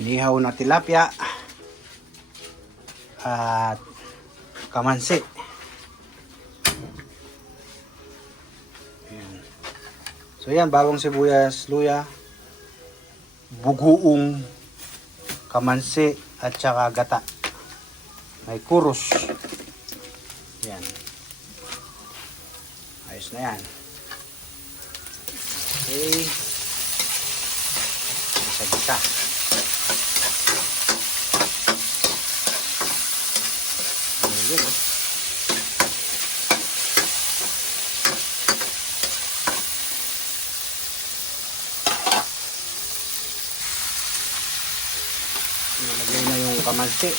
inihaw na tilapia at kamansi. Ayan. So yan, bawang sibuyas, luya, bugoong, kamansi at saka gata. May kuros. Yan. Ayos na yan. Okay. Isa-isa. Ayan. Nilagay na yung kamansi.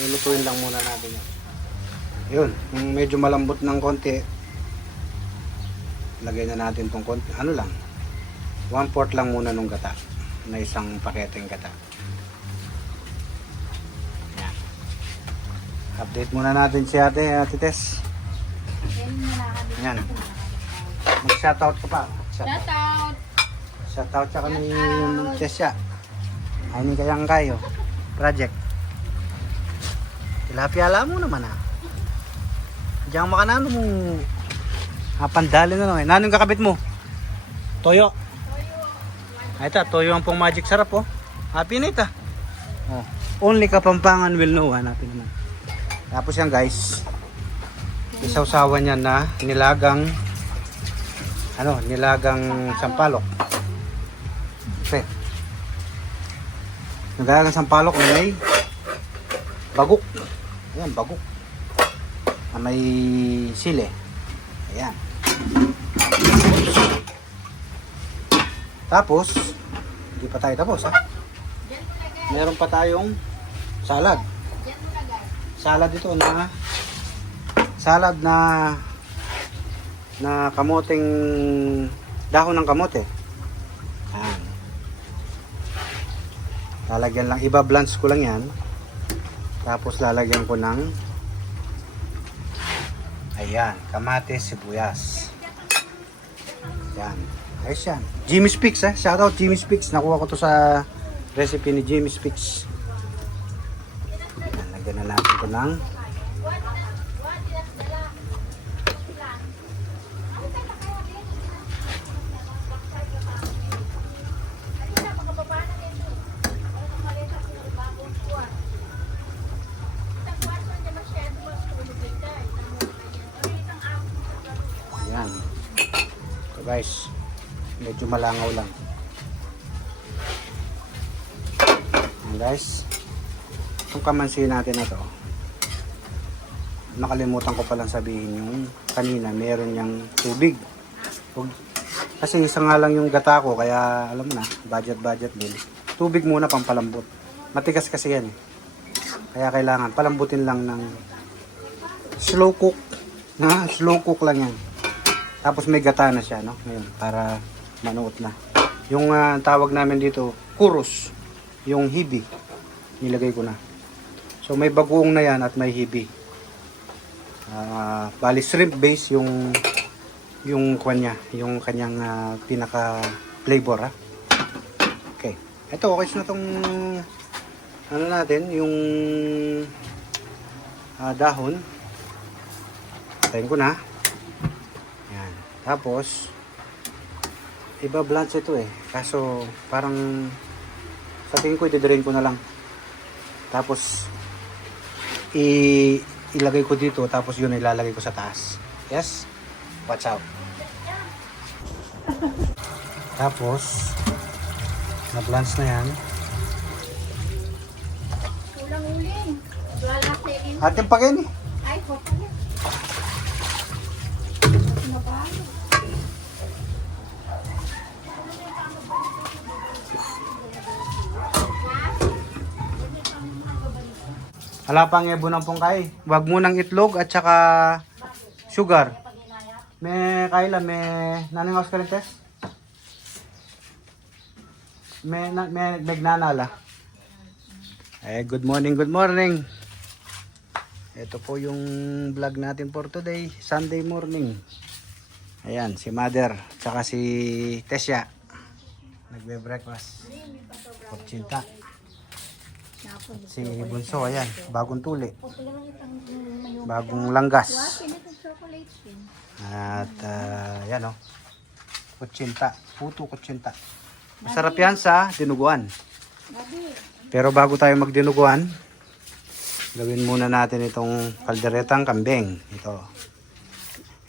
Lulutuin lang muna natin yan. Yun, yung medyo malambot ng konti, lagay na natin tong konti. Ano lang, 1/4 lang muna nung gata, na isang paketeng gata. Yan. Update muna natin si Ate Tess. Yan. Mag-shoutout ka pa. Shoutout! Shoutout siya kami Tess siya. Ay ni kayang kayo. Project. Tilapia alam mo naman Diyan makanano mong pandali na lang Nanong kakabit mo? Toyo. Ay ito, toyo ang pong magic sarap Happy na ito. Only Kapampangan will know. Hanapin naman. Tapos yan guys. Isawsawan niya na nilagang sampalok. Okay. Nilagang sampalok na may bagok. Ayan, bagok. May sili. Ayan. Tapos, hindi pa tayo tapos Meron pa tayong salad. Salad ito salad na kamoteng dahon ng kamote. Ayan. Lalagyan lang, iba-blanch ko lang yan. Tapos lalagyan ko ng ayan, kamatis, sibuyas. Yan. Ayos yan. Jimmy's Picks Shoutout Jimmy's Picks. Nakuha ko to sa recipe ni Jimmy's Picks. Yan. Lagyan na natin ko ng yan. So guys, medyo malangaw lang. Yan guys. Itong kamansi natin na to, nakalimutan ko palang sabihin yung kanina, meron yung tubig. Kasi isa nga lang yung gata ko, kaya alam mo na, budget din. Tubig muna pampalambot. Matigas kasi yan Kaya kailangan palambutin lang ng slow cook. Slow cook lang yan. Tapos may gata na siya, ngayon, para manuot na. Yung tawag namin dito, kuros. Yung hibi. Nilagay ko na. So may bagoong na yan at may hibi. Bali shrimp base yung kanya, yung kanyang pinaka flavor Okay. Ito okay na tong natin, yung dahon. Tayin ko na. Yan. Tapos iba-blanch ito kaso parang sa tingin ko i-drain ko na lang. Tapos ilagay ko dito, tapos yun ilalagay ko sa taas. Yes? Watch out. Tapos na-blanch na yan. Kulang uling. Wala sa Ating pagin Ay, kopala. Wala pang ebo ng pungkay. Wag mo ng itlog at saka sugar. Kayla, may naning house ka rin, Tess? May nagnanala. Good morning, good morning. Ito po yung vlog natin for today, Sunday morning. Ayan, si Mother, tsaka si Tesya. Nagbe-breakfast. Kutsinta. Si Bunso, ayan, bagong tuli. Bagong langgas. At yan o. Kutsinta, puto kutsinta. Masarap yan sa dinuguan. Pero bago tayo magdinuguan, gawin muna natin itong kalderetang kambing. Ito.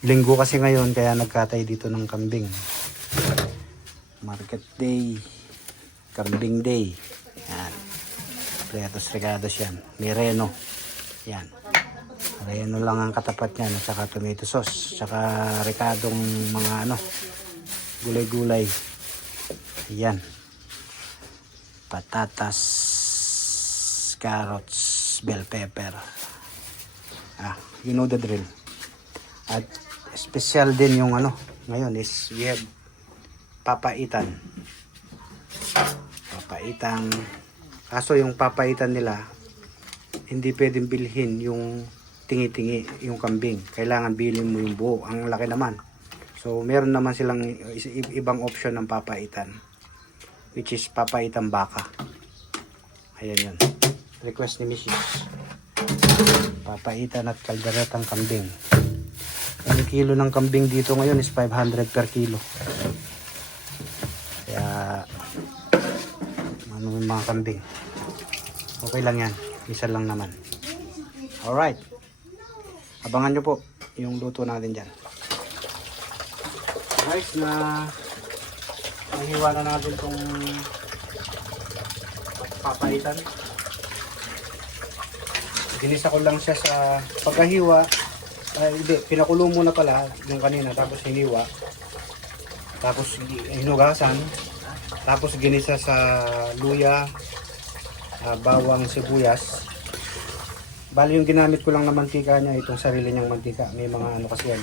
Linggo kasi ngayon kaya nagkatay dito ng kambing. Market day. Kambing day. Yan. Pretos regados yan. May reno. Yan. Reno lang ang katapat niyan. At saka tomato sauce. Saka rekadong mga gulay-gulay. Yan. Patatas. Carrots. Bell pepper. You know the drill. At special din yung ngayon is we have papaitan. Papaitan. Kaso yung papaitan nila, hindi pwedeng bilhin yung tingi-tingi, yung kambing. Kailangan bilhin mo yung buo. Ang laki naman. So, meron naman silang ibang option ng papaitan. Which is papaitan baka. Ayan yun. Request ni Mrs. Papaitan at kalderetang kambing. Ang kilo ng kambing dito ngayon is 500 per kilo. Kaya yung mga kambing. Okay lang yan. Isa lang naman. Alright. Abangan nyo po yung luto natin dyan. Guys, nahiwa na natin itong papaitan. Ginisa ko lang siya sa pagkahiwa. Hindi, pinakulo muna pala yung kanina, tapos hiniwa. Tapos hinugasan. Tapos ginisa sa luya, bawang, sibuyas. Bali yung ginamit ko lang na mantika niya, itong sarili niyang mantika. May mga kasi yan.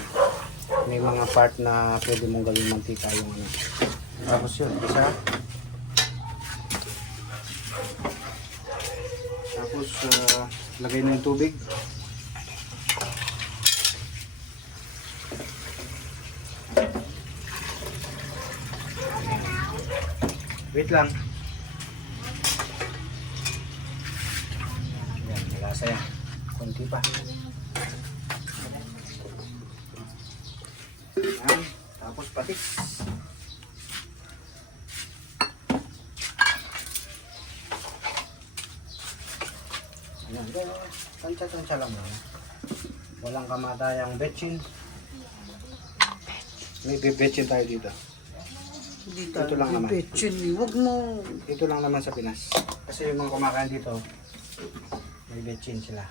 May mga part na pwede mong gawin mantika yung Tapos yun, isa. Tapos lagay mo yung tubig. Wait lang. Yan, malasa yan. Kunti pa. Yan. Tapos patis. Ayan. Tansya-tansya lang mo. Walang kamatayang betchin. May betchin tayo dito. Ito lang naman. Wag mo. Ito lang naman sa Pinas. Kasi yung mga kumakain dito, may betchin sila.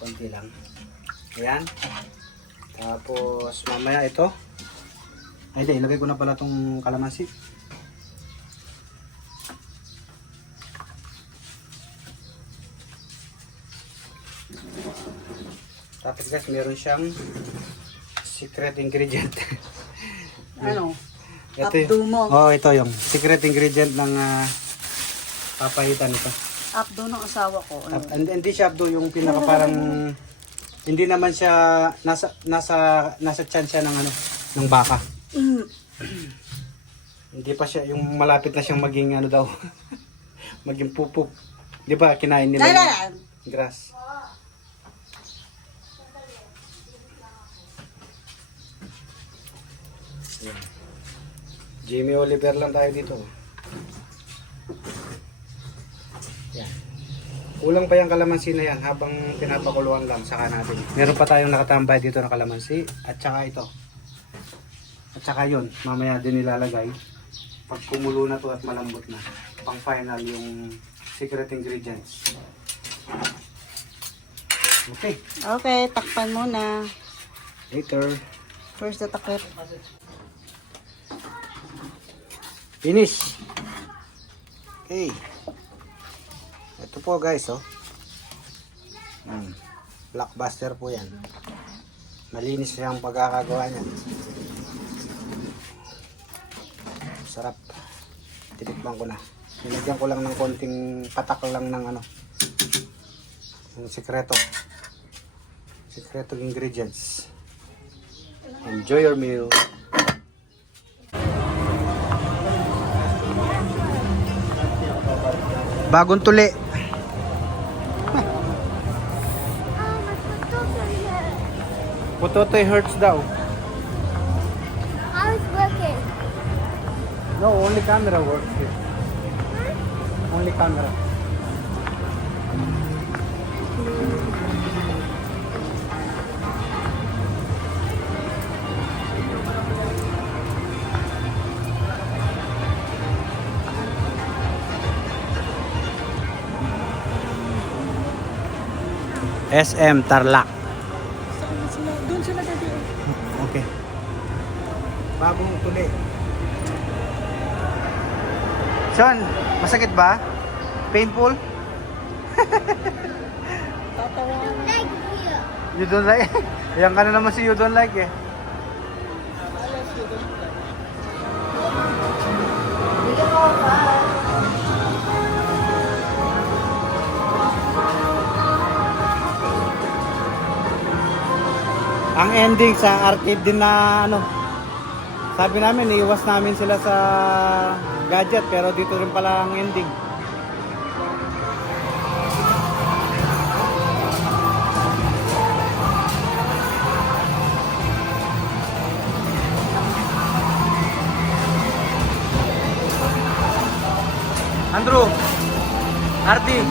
Konti lang. Ayan. Tapos mamaya ito. Ay di, ilagay ko na pala tong kalamansi. Tapos guys, meron siyang secret ingredient. Ano? Ito, Abdo mo. oh, ito yung secret ingredient ng papaitan ito. Abdo ng asawa ko. Ano? Hindi siya abdo, yung pinaka parang hindi naman siya nasa tiyan siya ng ng baka. Hindi pa siya yung malapit na siyang maging daw. Maging pupuk. 'Di ba kinain nila yung grass. Ayan. Jamie Oliver lang tayo dito. Yan. Kulang pa yung kalamansi na yan habang pinapakuluan lang saka natin. Meron pa tayong nakatambay dito na kalamansi at saka ito. At saka yun, mamaya din nilalagay pag kumulo na to at malambot na. Pang final yung secret ingredients. Okay. Okay, takpan muna. Later. First the takip. Finish. Okay. Ito po guys, oh. Blockbuster po yan. Malinis siya ang pagkakagawa niya. Sarap. Tinikman ko na. Nilagyan ko lang ng konting patak lang ng ano. Yung sikreto. Sikreto ingredients. Enjoy your meal. Bagong tuli. Pototoy hurts daw. How is working? No, only camera works here. Only camera. SM Tarlac. Doon sila dati. Okay. Bagong tuli. Sean, masakit ba? Painful? Tatawa. Like here. You don't like? Ayan ka na naman si you don't like eh. Ang ending sa arcade din na ano, sabi namin iiwas namin sila sa gadget pero dito rin pala ang ending. Andrew, Artie,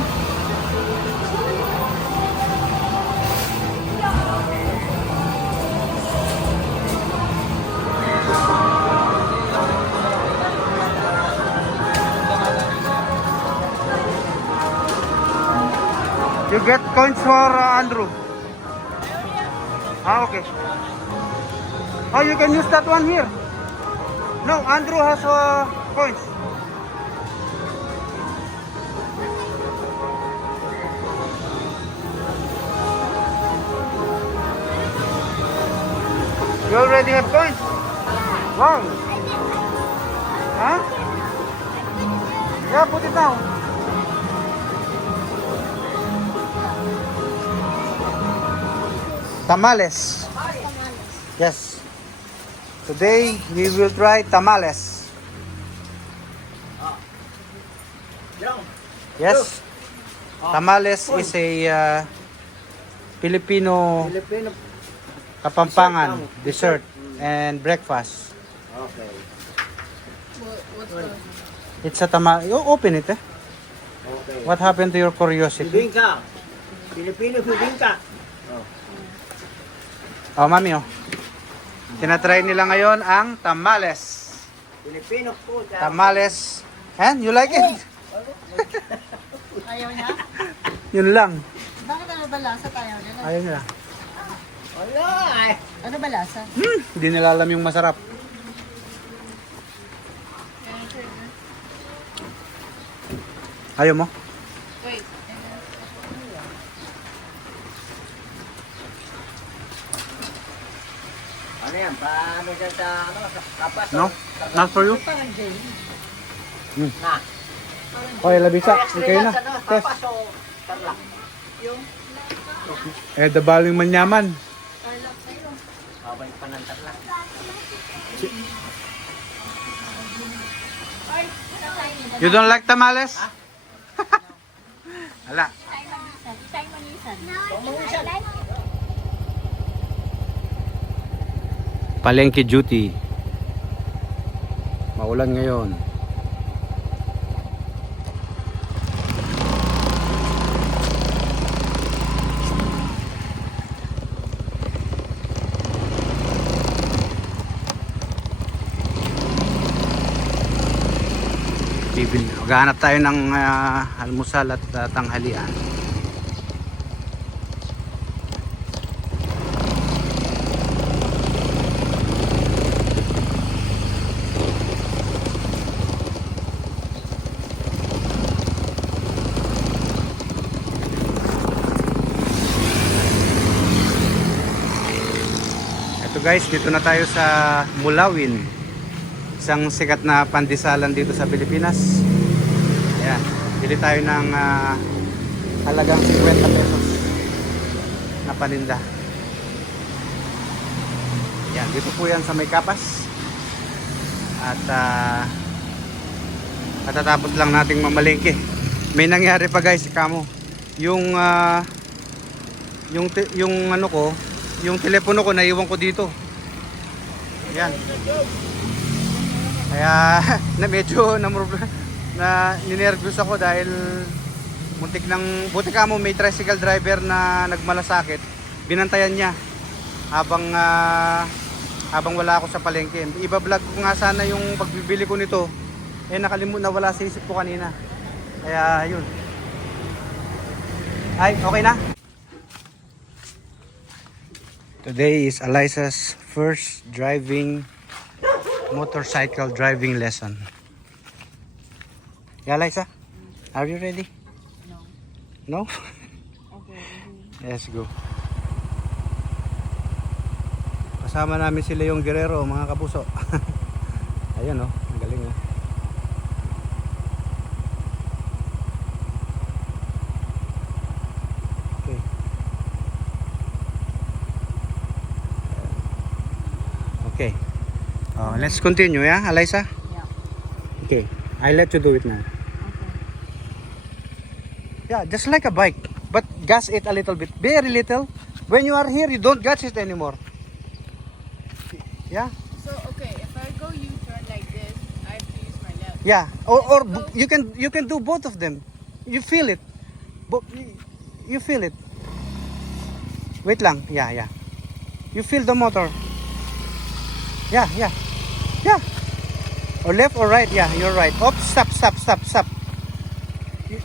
you get coins for Andrew. Ah, okay. Oh, you can use that one here. No, Andrew has coins. You already have coins? Wow. Huh? Yeah, put it down. Tamales. Yes. Today we will try tamales. Yes. Tamales is a Filipino Kapampangan dessert and breakfast. Okay. It's a tamale. You open it eh. Okay. What happened to your curiosity? Bibingka. Filipino bibingka. Oh, mami oh. Tinatry nila ngayon ang tamales. Filipino food. Tamales. And you like it? Ayaw niya? Yun lang. Bakit ano ba lasa tayo? Ayaw nila. Wala. Ano ba lasa? Hindi nila alam yung masarap. Ayaw mo? Wait. Ano yan? Paano dyan sa ano? Sa kapas? No? Not for you? Parang jelly. Na. Okay, labisa. Ikaw na. Ano? Test. Kapas o tarlak? Eh, dabaling manyaman. Babalik pa ng tarlak. You don't like tamales? Ala. Tay manisan. No, I like it. Palengke duty. Maulan ngayon. Maghanap tayo ng almusal at tanghalian. Ito guys, dito na tayo sa Mulawin. Isang sikat na pandesalan dito sa Pilipinas. Ayan, bili tayo ng halagang 50 pesos na paninda. Ayan, dito po yan sa May Kapas. At katatapos lang nating mamalengke. May nangyari pa guys, kamo. Yung ano ko, yung telepono ko naiwan ko dito. Ayan. Kaya na medyo na ninervyos ako dahil muntik ng buti ka mo may tricycle driver na nagmalasakit. Binantayan niya habang wala ako sa palengke. Iba-vlog ko nga sana yung pagbibili ko nito. Nakalimutan na wala sa isip ko kanina. Kaya yun. Ay, okay na? Today is Eliza's first motorcycle driving lesson. Yeah, Eliza? Are you ready? No. No? Okay. Let's go. Kasama namin si Leong Guerrero, mga kapuso. Ayan oh, ang galing oh. Okay. Okay. Let's continue, yeah, Eliza? Yeah. Okay. I'll let you do it now. Okay. Yeah, just like a bike, but gas it a little bit, very little. When you are here, you don't gas it anymore. Yeah, So, okay, if I go U-turn like this, I have to use my left. yeah. Or you can do both of them. You feel it. You feel it. Wait lang. Yeah, yeah. You feel the motor. Yeah, yeah, yeah. Or left or right. Yeah, you're right. Oops, stop.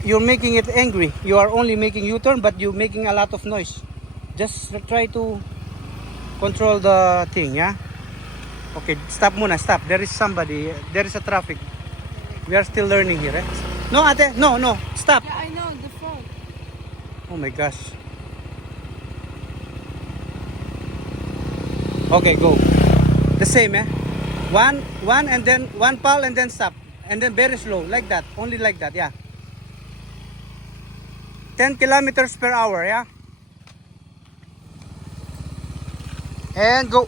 You're making it angry. You are only making U-turn, but you're making a lot of noise. Just try to control the thing, yeah? Okay, stop muna, stop. There is somebody, there is a traffic. We are still learning here, eh? No, ate, no, stop. Yeah, I know, the phone. Oh my gosh. Okay, go. The same, eh? One and then one pal and then stop. And then very slow, like that. Only like that, yeah. 10 kilometers per hour, yeah? And go.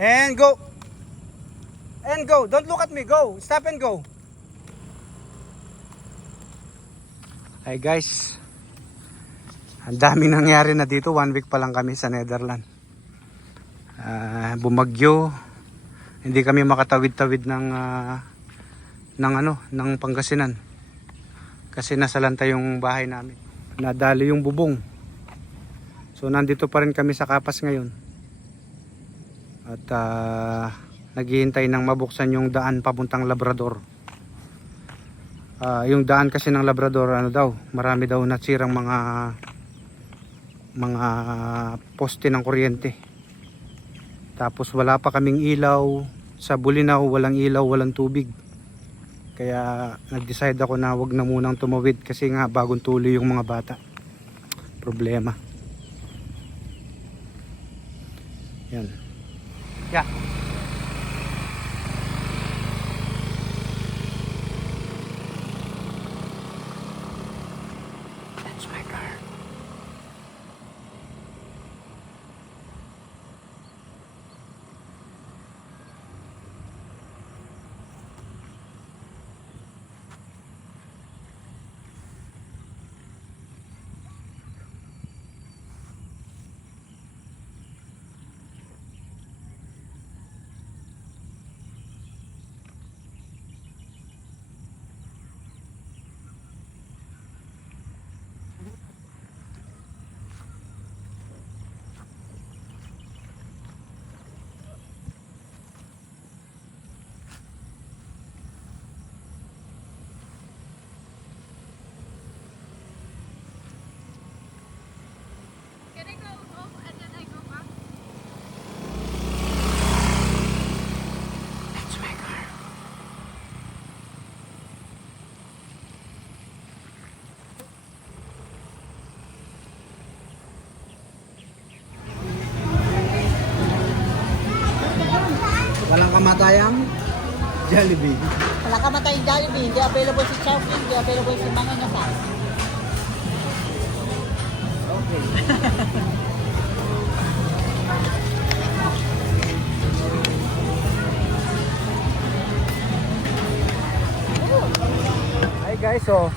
And go. And go. Don't look at me. Go. Stop and go. Hi guys. Ang daming nangyari na dito. 1 week pa lang kami sa Netherlands. Bumagyo. Hindi kami makatawid-tawid ng Pangasinan. Kasi nasalanta yung bahay namin. Nadali yung bubong. So nandito pa rin kami sa Kapas ngayon. At naghihintay ng mabuksan yung daan papuntang Labrador. Yung daan kasi ng Labrador, marami daw nasirang mga poste ng kuryente. Tapos wala pa kaming ilaw. Sa Bulinaw, walang ilaw, walang tubig. Kaya nag-decide ako na wag na munang tumawid kasi nga bagong tuloy yung mga bata. Problema. Yan. Yeah. That's my car. Walang kamatayang Jollibee. Wala ka matayong Jollibee. Hindi available si Chowking. Hindi available si Mangang Nasal. Okay. Hi guys, so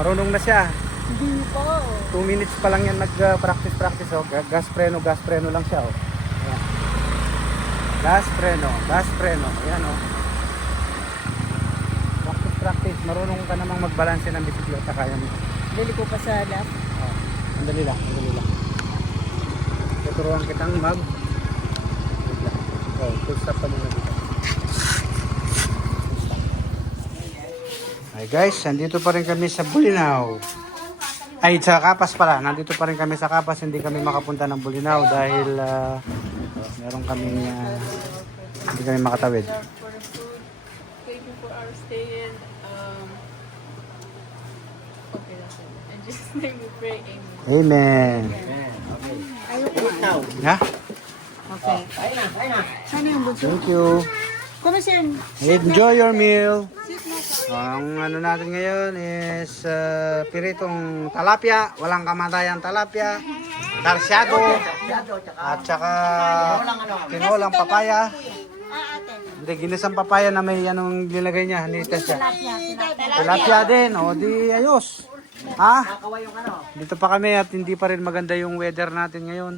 marunong na siya. Hindi po. 2 minutes pa lang yan nag-practice. Oh. Gas preno lang siya. Oh. Ayan. Gas preno. Ayan oh. Practice. Marunong ka namang magbalanse ng bisikleta. Kaya mo. Bili ko pa sa lap. Oh. Andali lang. Tuturuan kitang mag. Oh, full stop pa muna dito. Hi guys, nandito pa rin kami sa Bulinaw. Ay, sa Kapas pala. Nandito pa rin kami sa Kapas. Hindi kami makapunta ng Bulinaw dahil meron kaming hindi kami makatawid. For the food, thank you for our stay and okay, that's it. In Jesus' name we pray, amen. Amen. Okay. Ayun Now. Ha? Okay. Ayun na. Sana yung bunso? Thank you. Kumusta yun? Enjoy your meal. Ang ano natin ngayon is piritong talapia, walang kamatayang talapia, tarsyado, at saka tinolang papaya. Ate. Hindi, ginisang papaya na may anong nilagay niya, nilitas siya. Tilapia din, o di ayos. Ha? Kakaway yung ano. Dito pa kami at hindi pa rin maganda yung weather natin ngayon.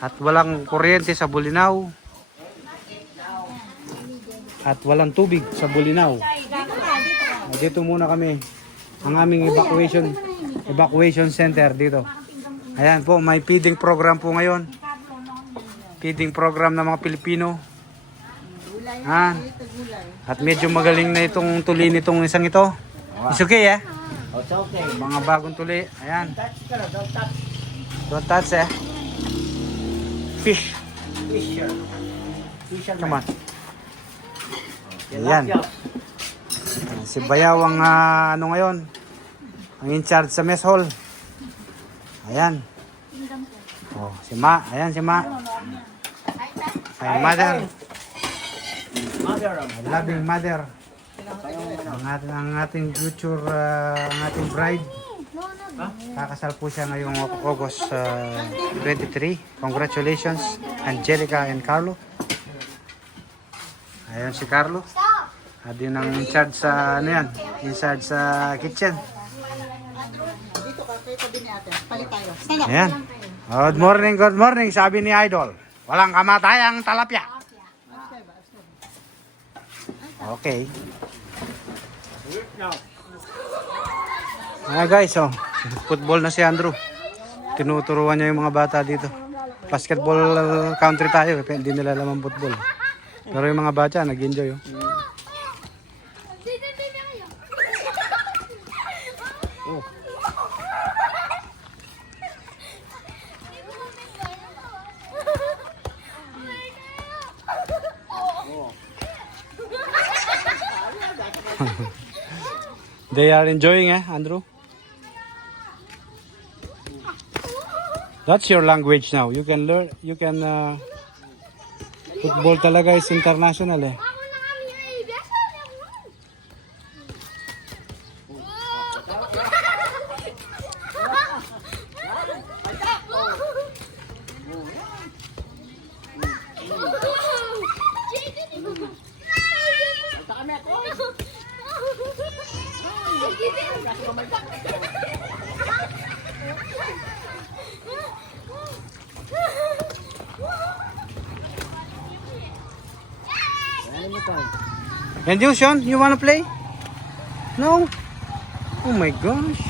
At walang kuryente sa Bulinaw. At walang tubig sa Bulinaw. Dito muna kami. Ang aming evacuation center dito. Ayan po, may feeding program po ngayon. Feeding program ng mga Pilipino. Ah. At medyo magaling na itong tuli nitong isang ito. It's okay eh. Oh, it's okay. Mga bagong tuli. Ayan. Touch ka lang, don't touch. Don't touch eh. Fish. Fisher. Fisher. Come on. Ayan. Si Bayaw ang ano ngayon. Ang in charge sa mess hall. Ayan. Oh, si Ma. Ayan si Ma. My mother. Mother of Loving mother. Ang ating future, ang ating bride. Kakasal po siya ngayong August 23. Congratulations, Angelica and Carlo. Ayan si Carlo. At yun ang in charge sa, ano yan, in charge sa kitchen. Dito ka, kayo tabi ni ate. Palit tayo. Stand up. Ayan. Good morning, sabi ni Idol. Walang kamatayang talapya. Okay. Guys, oh, football na si Andrew. Tinuturuan niya yung mga bata dito. Basketball country tayo, hindi nila alam ang football. Pero yung mga bata, nag-enjoy. Oh. Oh. They are enjoying, Andrew? That's your language now. You can learn, football talaga is international eh. And you, Sean, you wanna play? No? Oh my gosh.